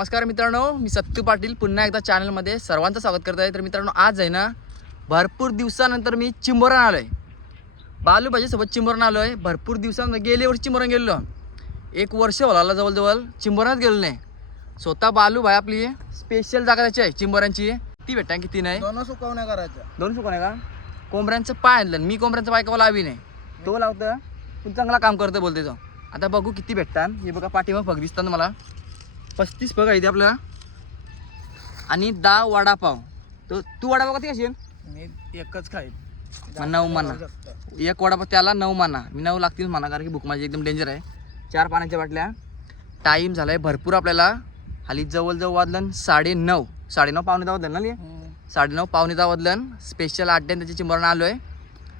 नमस्कार मित्रांनो मी सत्तू पाटील. पुन्हा एकदा चॅनलमध्ये सर्वांचं स्वागत करत आहे. तर मित्रांनो आज आहे ना भरपूर दिवसानंतर मी चिंबोरण आलो आहे बालू भाजीसोबत चिंबोरण आलो आहे भरपूर दिवसानंतर गेले वर्षी चिंबोरण गेलो एक वर्ष होला जवळजवळ चिंबोरणात गेलो नाही. स्वतः बालू भाई आपली स्पेशल जागा त्याची आहे चिंबोऱ्यांची ती भेटा किती नाही? दोन सुकवण्या करायच्या. दोन आहे का? कोंबड्यांचं पाय आणलं. मी कोंबड्यांचा पाय कवा लावी नाही तो लावतं. तू चांगला काम करतो बोलते तो. आता बघू किती भेटतात. हे बघा पाठीमाग फग दिसतात मला. पस्तीस फग आहे ते आपलं आणि दहा वडापाव. तो तू वडापाव कधी असेल मी एकच मग नऊ म्हणा एक वडापाव त्याला नऊ म्हणा मी नऊ लागतील म्हणा कारण की भूक माझी एकदम डेंजर आहे. चार पाण्याच्या बाटल्या. टाईम झाला आहे भरपूर आपल्याला. हाली जवळजवळ वाजलं साडे नऊ. साडे नऊ पावणे दहा वाजलं ना लिहि? साडे नऊ पावणे दहा वाजलं स्पेशल आठ डॅन त्याची चिंबरण आलो आहे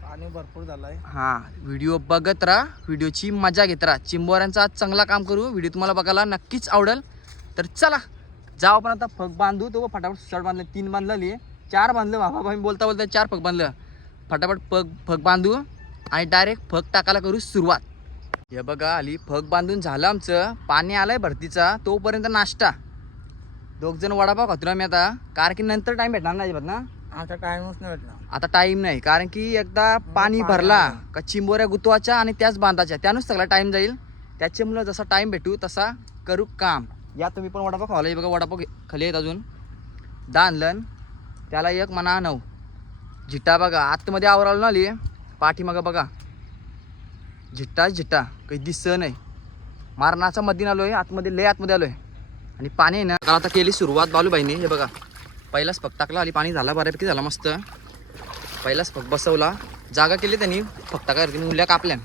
पाणी भरपूर झालंय. हां व्हिडिओ बघत राहा. व्हिडिओची मजा घेत राहा. चिंबोऱ्यांचा आज चांगला काम करू. व्हिडिओ तुम्हाला बघायला नक्कीच आवडेल. तर चला जाऊ आपण आता फग बांधू तो फटाफट शर्ट बांधलं तीन बांधलं चार बांधलं बाबा भाई बोलता बोलता चार फग बांधलं. फटाफट फग फग बांधू आणि डायरेक्ट फग टाकायला करू सुरुवात. हे बघा आली फग बांधून झालं आमचं. पाणी आलंय भरतीचा तोपर्यंत नाश्ता. दोघ जण वडापाव खातो ना मी आता. कारण की नंतर टाइम भेटणार नाही ना? आता टाइमच नाही भेटणार. आता टाइम नाही कारण की एकदा पाणी पाणी भरला आलं. का चिंबोऱ्या गुतवाच्या आणि त्याच बांधाच्या. त्यानुसार सगळा टाइम जाईल. त्याच्यामुळं जसा टाइम भेटू तसा करू काम. या तुम्ही पण वडापाव खावाला बघा वडापाव खाली आहेत अजून. दहा आणलं त्याला एक म्हणा नऊ. झिट्टा बघा आतमध्ये आवरावलं आली मग बघा. झिट्टा झिट्टा. काही दिसत नाही मारणाचा मधीन आलो आहे आतमध्ये लय आतमध्ये आलो आहे आणि पाणी आहे ना काल आता केली सुरुवात बालूबाईने. हे बघा पहिलाच फक टाकला आणि पाणी झाला बऱ्यापैकी झाला मस्त. पहिलाच फक बसवला. जागा केली त्यांनी फक टाकायला मुल्या कापल्या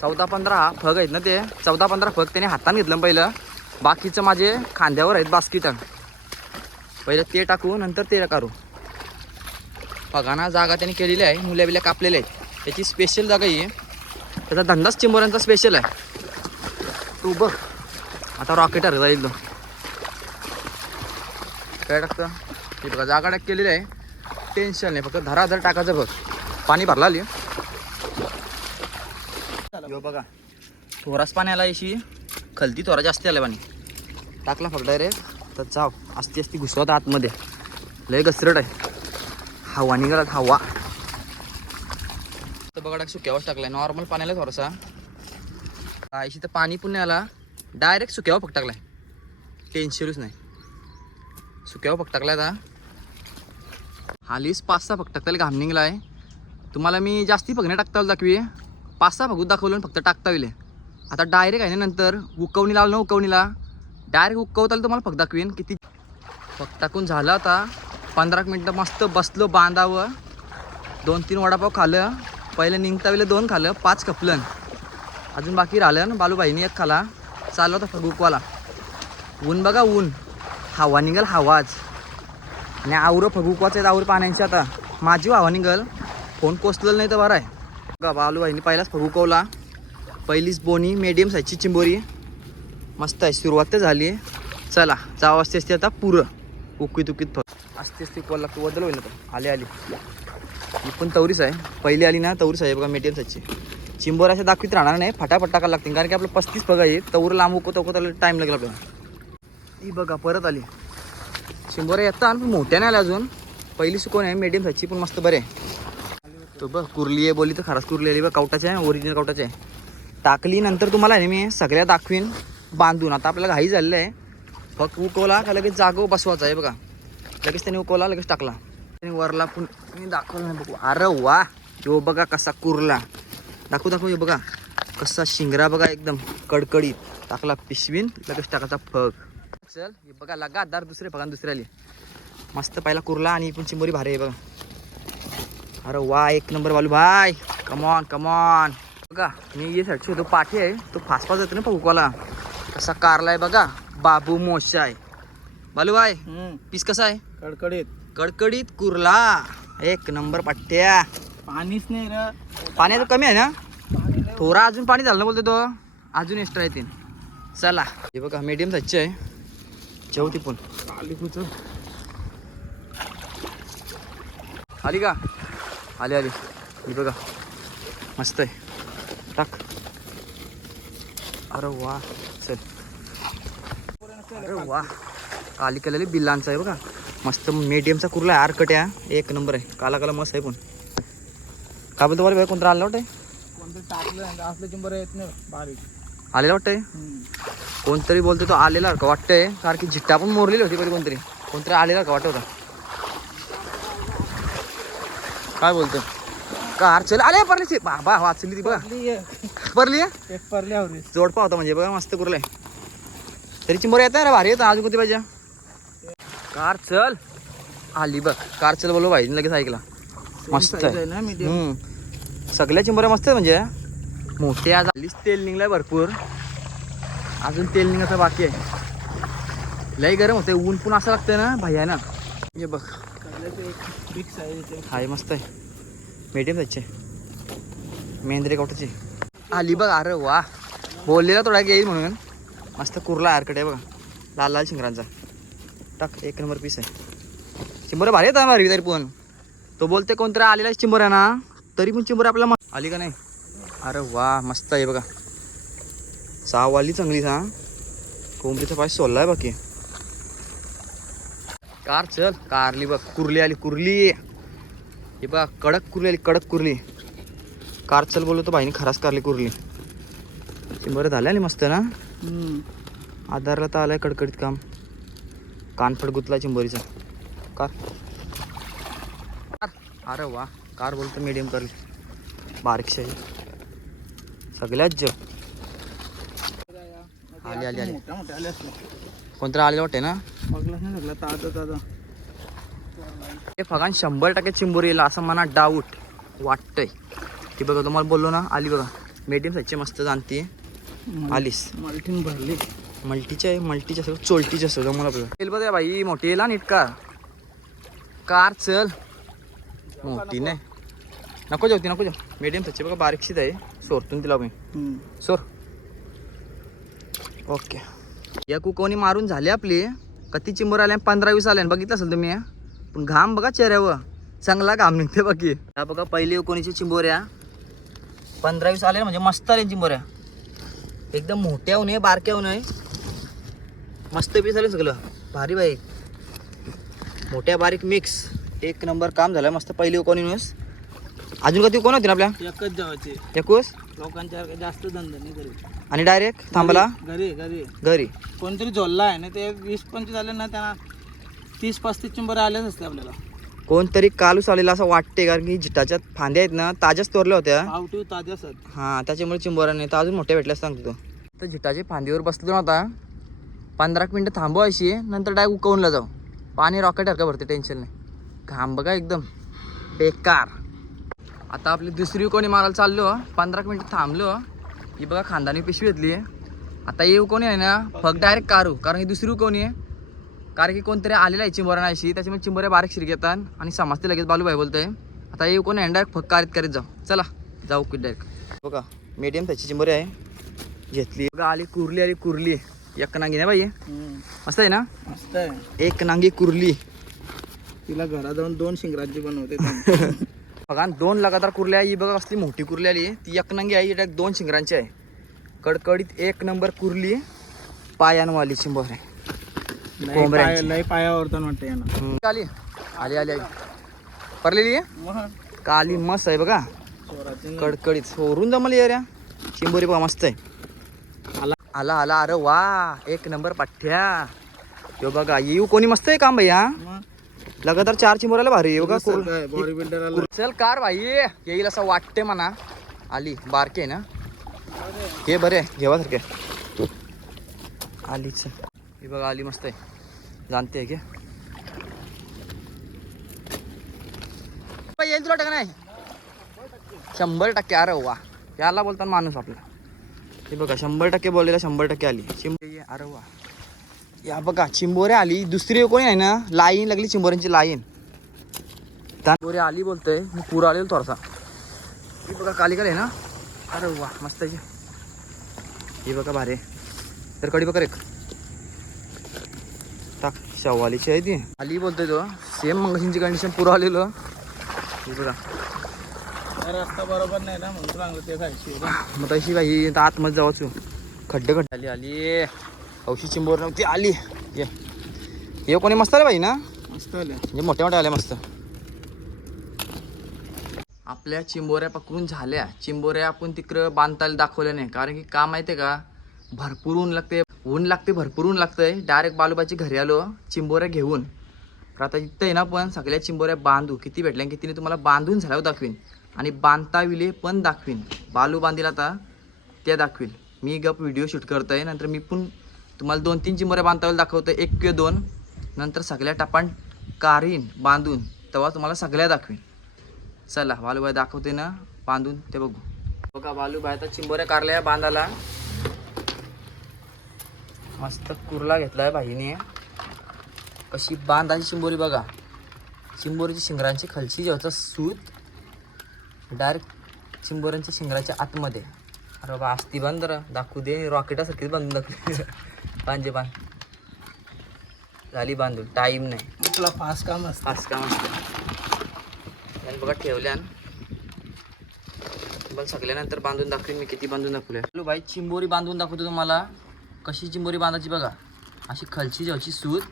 चौदा पंधरा फग आहेत ना ते. चौदा पंधरा फग त्याने हाताने घेतलं पहिलं. बाकीचं माझे खांद्यावर आहेत बास्किट. पहिलं ते टाकू नंतर ते काढू. बघा ना जागा त्यांनी केलेली आहे. मुल्या बिल्या कापलेल्या आहेत. त्याची स्पेशल जागा ही आहे. त्याचा धंदाच चिंबोऱ्यांचा स्पेशल आहे. तू बघ. आता रॉकेटर जाईल तो. काय टाकतं? हे बघा जागा टाक केलेली आहे. टेन्शन नाही फक्त धराधर टाकायचं बघ. पाणी भरला आली. बघा. थोराच पाणी आला अशी खलती थोरा जास्त आलं पाणी. टाकला फक्त डायरेक्ट तर जाव असती असती घुसवत आतमध्ये लय घसरट आहे. हवा निघाला हवा. तर बघा टाक सुक्यावर टाकलाय. नॉर्मल पाण्याला थोडासा. आयशी तर पाणी पुण्य आला. डायरेक्ट सुक्यावर फक्त टाकलाय. टेन्शनच नाही. सुक्यावर फक्त टाकलाय आता. हालीच पाच सहा फक्त टाकता घाम निघला आहे तुम्हाला मी जास्ती फगणे टाकता येईल दाखवी. पाच सहा फगूत दाखवलं आणि फक्त टाकता येईल आता डायरेक्ट आहे ना नंतर. उकवणी लावलं ना उकवणीला. डायरेक्ट उकवताल तुम्हाला फक्त दाखवीन किती फक्त टाकून झालं आता. पंधरा मिनटं मस्त बसलो बांधावं दोन तीन वडापाव खालं पहिले निघता वेळेला दोन खालं पाच खपलं. अजून बाकी राहिलं ना बालूबाईने एक खाला. चालला होता फगुकवाला ऊन बघा ऊन. हवा निघल हवाच. आणि आवरं फगुकवाचं आहेत आवर पाण्याची आता. माझी हवा निघल. फोन कोसलेलं नाही तर बरं आहे. बघा बालूबाईने पहिलाच फगुकवला पहिलीच बोनी मेडियम साईजची चिंबोरी. मस्त आहे सुरुवात तर झाली आहे. चला जाव असते असते आता पुरं. उकीत उकीत फक्त असते असते कोला बदल होईल आता आली आली. ही पण तवरीच आहे. पहिली आली ना तवरीच आहे बघा मीडियम साईजची चिंबोर अशा दाखवीत राहणार नाही फटाफट टाकायला लागतील. कारण की आपलं पस्तीस बघा आहे तवर लांब उकत उकत त्याला टाईम लागला आपल्याला. ही बघा परत आली. चिंबोरा येतात पण मोठ्या नाही आल्या अजून. पहिली सुकवण आहे मीडियम साईजची पण मस्त बरे तो बघ कुर्ली आहे बोली तर खराच कुर्ली आली बघ कावटाची आहे ओरिजिनल कावटाची आहे. टाकली नंतर तुम्हाला आहे ना मी सगळ्या दाखवीन. बांधून. आता आपल्याला घाई झालेलं आहे. फक्त उकवला का लगेच जागो बसवायचा आहे बघा. लगेच त्याने उकवला लगेच टाकला. त्याने वरला पण मी दाखवलं नाही बघू. अरे वा. यो बघा कसा कुरला. दाखवू दाखवू यो बघा. कसा शिंगरा बघा एकदम कडकडीत. टाकला पिशवीन लगेच टाकायचा फग. चल हे बघा लगातार दुसरे फगा दुसरे मस्त पहिला कुरला आणि पण चिंबोरी भारी आहे बघा. अरे वा एक नंबर वालू भाई. कमॉन कमॉन बघा मी ये साईडची तो पाठी आहे. तो फास्ट फास्ट येतो ना फुकवाला कसा कारला आहे बघा. बाबू मोशा आहे. बालू भाई पीस कसा आहे? कडकडीत. कडकडीत कुरला. एक नंबर पट्ट्या. पाणीच नाही र. पाण्याचं कमी आहे ना? थोडा अजून पाणी झालं ना बोलतो तो. अजून एक्स्ट्रा येतील. चला. हे बघा मीडियम साईजची आहे. जेवती पण. आली कुठं? आली का? आली आली. ही बघा. मस्त आहे. टाक. अरे वा. अरे वा. काली केलेली बिल्लांचा आहे बघा. मस्त मीडियमचा कुर्ला आहे आरकट आहे एक नंबर आहे. काला काला मस्त आहे पण. का बोलतो बरं कोणतं आलं वाटतंय? बारीक. आलेला वाटतंय? कोणतरी बोलतो तो आलेला का? वाटतंय. कारण की जिट्टा पण मोरलेली होती पहिले कोणतरी. कोणतरी आलेला का? वाटत होता. काय बोलतो? कार चल आले परली बाबा वाचली ती बघा. परली परली आहे? जोडपा होता म्हणजे बघा मस्त कुरलाय तरी चिंबर येत नाही रे भारी येतं अजून कोणती पाहिजे? कार चल. आली बघ कार चल बोलू भाई लगेच ऐकला. मस्त आहे. आहे ना. सगळ्या चिंबऱ्या मस्त आहेत म्हणजे. मोठे आज आलीच तेल निघलाय भरपूर. अजून तेल निघायचं बाकी आहे. लई गरम होते ऊन पण असं लागतं ना भैया ना हे बघ. हाय मस्त आहे. मीडियम त्याचे मेंद्रे कवटाचे. आली बघ अरे वा. बोललेला थोडा येईल म्हणून. मस्त कुर्ला आरकडे आहे बघा. लाल लाल शिंगरांचा. टाक एक नंबर पीस आहे. चिंबर भारी येतात भारी तरी पण. तो बोलते कोणतरी आलेला चिंबर आहे ना. तरी पण चिंबर आपल्याला आली का नाही? अरे वा मस्त आहे बघा. सहावाली चांगली सा कोंबडीचा पाय सोलला आहे बाकी. कार चल कारली बघ. कुर्ली आली कुर्ली. हे बघा कडक कुर्ली आली कडक कुर्ली. कार चल बोललो तर भाईने खराच कारली कुर्ली. चिंबर झाले आली मस्त ना. आधारला तर आलाय कडकडीत काम. कानफड गुतला चिंबोरीचा. कार. कार. अरे वा कार बोलतो मीडियम कर बारीकशाही. सगळ्यात जग. आली, आली, आली. मोठ्या कोणतरी आलेलं वाटते ना? बघला नाही ताजा ताजा फगान शंभर टक्के चिंबोरी येईल असं मला डाऊट वाटतंय. ती बघा तुम्हाला बोललो ना आली बघा. मीडियम साईजची मस्त जाणती आलीस. मल्टीन भरली. मल्टीचे आहे मल्टीचे असं चोलटीचे असं मला बघा येईल बघा बाई मोठी येईल हा नीट कार कार चल. मोठी नाही. नको जाऊ ती नको जाऊ. मीडियम साईजची बघा बारीकशीच आहे. सोरतून तिला मी सोर. ओके. या कुकोनी मारून झाली आपली. कती चिंबर आल्या पंधरा वीस आल्या. बघितलं असेल तुम्ही पण घाम बघा चेहऱ्यावर. चांगला घाम निघते बाकी. या बघा पहिली कोणीची चिंबोऱ्या पंधरा वीस आल्या म्हणजे मस्त आल्या चिंबोऱ्या एकदम मोठ्या होऊ नये बारक्या होऊ नये मस्त पीस आले सगळं. भारी बाई. मोठ्या बारीक मिक्स एक नंबर काम झालं मस्त पहिली कोणी न्यूज अजून कधी कोण होती ना आपल्या? एकच जेवायचे. एकूस लोकांच्या जास्त धंदा नाही घरी आणि डायरेक्ट थांबला? घरी घरी घरी. कोणतरी झोलला आहे ना ते वीस पंचवीस आले ना त्यांना तीस पस्तीस चिंबर आलेच असते आपल्याला. कोणतरी कालूस आलेला असं वाटते कारण की जिटाच्या फांद्या आहेत ना ताज्याच तोरल्या होत्या. पावटी ताज्या असत हां त्याच्यामुळे चिंबोरा नाही. तर अजून मोठ्या भेटल्यास सांगतो तो तर जिटाच्या फांदीवर बसलो नव्हता पंधरा मिनटं थांबवायची नंतर डायरेक्ट उकवूनला जाऊ. पाणी रॉकेट हरका भरते टेन्शन नाही. घाम बघा एकदम. बेकार. आता आपली दुसरी कोणी मारायला चाललो. पंधरा मिनटं थांबलो. ही बघा खानदानी पिशवी घेतली. आता येऊ कोणी आहे ना फक्त डायरेक्ट कारू कारण की दुसरी कोणी आहे. कारण की कोणतरी आलेला आहे चिंबोरा नाहीशी त्याच्यामुळे चिंबोऱ्या बारीक शिरक येतात आणि समजते लगेच बालूभाई बोलतोय. आता येऊ कोणी डायरेक्ट फक्त कारीत करीत जाऊ. चला जाऊ की डायरेक्ट बघा मीडियम त्याची चिंबोरी आहे. घेतली. बघा आली कुर्ली आली कुर्ली. एक नांगी नाही बाई. मस्त आहे ना? मस्त आहे. एक नांगी कुर्ली. तिला घरात जाऊन दोन शिंगराजी बनवते. बघा दोन लगातार कुर्ल्या ही बघा कसली मोठी कुर्ली आली ती एक नांगी आहे डायरेक्ट दोन शिंगरांची आहे. कडकडीत एक नंबर कुर्ली पायांवाली चिंबर. आहे लय वाटते यांना. हम्म. आली आली आली आली. परलेली आहे? मग काली मस्त आहे बघा. कडकडीत. सोडून जमली यार चिंबोरी बघा मस्त आहे. आला. आला आला. अरे वा एक नंबर पाठ्या. यो बघा येऊ कोणी मस्त आहे काम भैया? लगातार चार चिंबोऱ्याला भारी सगळं आहे, बॉडी बिल्डरला चल कार भाई येईल असं वाटते म्हणा. आली बारके ना? घे बरे घेवा सारखे. आली चल ही बघा आली मस्त आहे. जाणते आहे की? येईल तुला टका नाही? शंभर टक्के अरे वा. याला बोलतात माणूस आपला. हे बघा शंभर टक्के बोललेला शंभर टक्के आली. चिंबोरी अरे वा. या बघा चिंबोरे आली. दुसरी कोणी आहे ना लाईन लागली चिंबोऱ्यांची लाईन. चिंबोरे आली बोलतोय. मी पुरा आलेलो थोडासा. ही बघा कालिकल आहे ना? अरे वा मस्त आहे ही बघा भारी तर कडी बघा एक. शवालीची आहे ती आली बोलतोय तो. सेम मंगशींची कंडिशन पुरा आलेलो. ही बघा. रस्ता बरोबर नाही ना म्हणून सांगतो ते खायची मग तशी काही आता आतमध्ये जावाचू खड्डे खड्डे. आली आली. हौशी चिंबोर नव्हती आली. ये. हे कोणी मस्त आले बाई ना? मस्त आल्या म्हणजे मोठ्या मोठ्या आल्या मस्त. आपल्या चिंबोऱ्या पकडून झाल्या. चिंबोऱ्या आपण तिकडं बांधताला दाखवल्या नाही. कारण की का माहिती आहे का? भरपूर ऊन लागते ऊन लागते भरपूर ऊन लागतंय. डायरेक्ट बालूबाची घरी आलो चिंबोऱ्या घेऊन. तर आता इथं आहे ना पण सगळ्या चिंबोऱ्या बांधू. किती भेटल्या आणि कितीने तुम्हाला बांधून झाल्यावर दाखवीन. आणि बांधता विले पण दाखवीन. बालू बांधील आता त्या दाखवील मी गप व्हिडिओ शूट करतोय. नंतर मी पण तुम्हाला दोन तीन चिंबोऱ्या बांधता दाखवतोय. एक किंवा दोन. नंतर सगळ्या टपान कारीन बांधून. तेव्हा तुम्हाला सगळ्या दाखवीन. चला बालूबाई दाखवते ना बांधून. ते बघू. बघा बालूबाई आता चिंबोऱ्या कारल्या बांधाला मस्त कुर्ला घेतलाय भाईने. कशी बांधाची चिंबोरी बघा. चिंबोरीची शिंगरांची खालची जेव्हाचा सूत डायरेक्ट चिंबोऱ्यांच्या शिंगराच्या आतमध्ये. अरे बाबा असती बांध दाखवू दे. रॉकेटासारखीच बांधून दाखवू पांजे बांध झाली बांधून. टाईम नाही. तुला फास्ट काम असतं. फास्ट काम असतं. आणि बघा ठेवल्यान. पण सगळ्यानंतर बांधून दाखवेन मी. किती बांधून दाखवल्या. हॅलो बाई चिंबोरी बांधून दाखवतो तुम्हाला. कशी चिंबोरी बांधायची बघा. अशी खालची जेवची सूत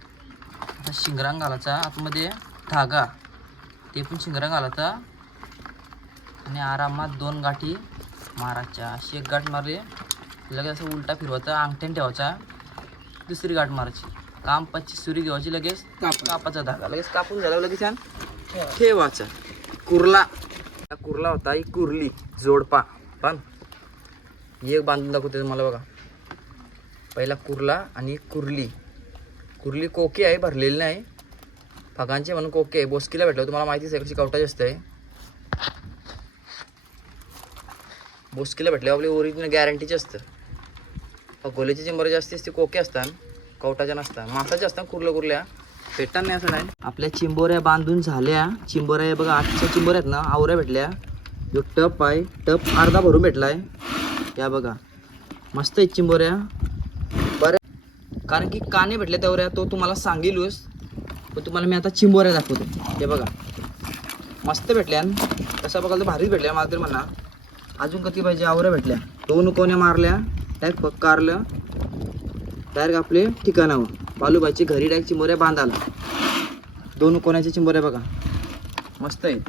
आता शिंगरांग घालायचा आतमध्ये धागा. ते पण शिंगरांग घालायचा. आणि आरामात दोन गाठी मारायच्या. अशी एक गाठ मारली लगेच असं उलटा फिरवायचा अंगठ्यान ठेवायचा. दुसरी गाठ मारायची. काम पाचची सुरी घेवायची लगेच. कापाचा धागा. लगेच कापून झाल्यावर लगेच छान. ठेवाचा कुर्ला. कुर्ला होता ही कुर्ली. जोडपा. पण एक बांधून दाखवते तुम्हाला बघा. पहिला कुर्ला आणि कुर्ली. कुर्ली कोकी आहे भरलेली नाही. फगांचे म्हणून कोके आहे. बोसकीला भेटलं. तुम्हाला माहितीच आहे कशी कवटाची असते बोसकीला भेटल्यावर आपली ओरिजिनल गॅरंटीचे असतं. गोलेची चिंबर जी असते ती कोके असतात. कवटाच्या नसतात. मासाच्या असतात कुर्ल्या कुर्ल्या. भेटतात नाही असं नाही आपल्या चिंबोऱ्या बांधून झाल्या. चिंबोऱ्या हे बघा आजच्या चिंबोऱ्या आहेत ना आवऱ्या भेटल्या. जो टप आहे. टप अर्धा भरून आहे या बघा. मस्त आहेत चिंबोऱ्या. कारण की काने भेटल्या त्यावर तो तुम्हाला सांगेलच. पण तुम्हाला मी आता चिंबोऱ्या दाखवतो. हे बघा. मस्त भेटल्या तसं बघाल तर भारीच भेटल्या. मला तर म्हणा. अजून कधी पाहिजे आवऱ्या भेटल्या. दोन कोण्या मारल्या. डायरेक्ट फक्त कारलं डायरेक्ट आपले ठिकाणावर. बालूबाईची घरी डायरेक्ट चिंबोऱ्या बांधाला दोन कोण्याच्या चिंबोऱ्या बघा. मस्त आहेत.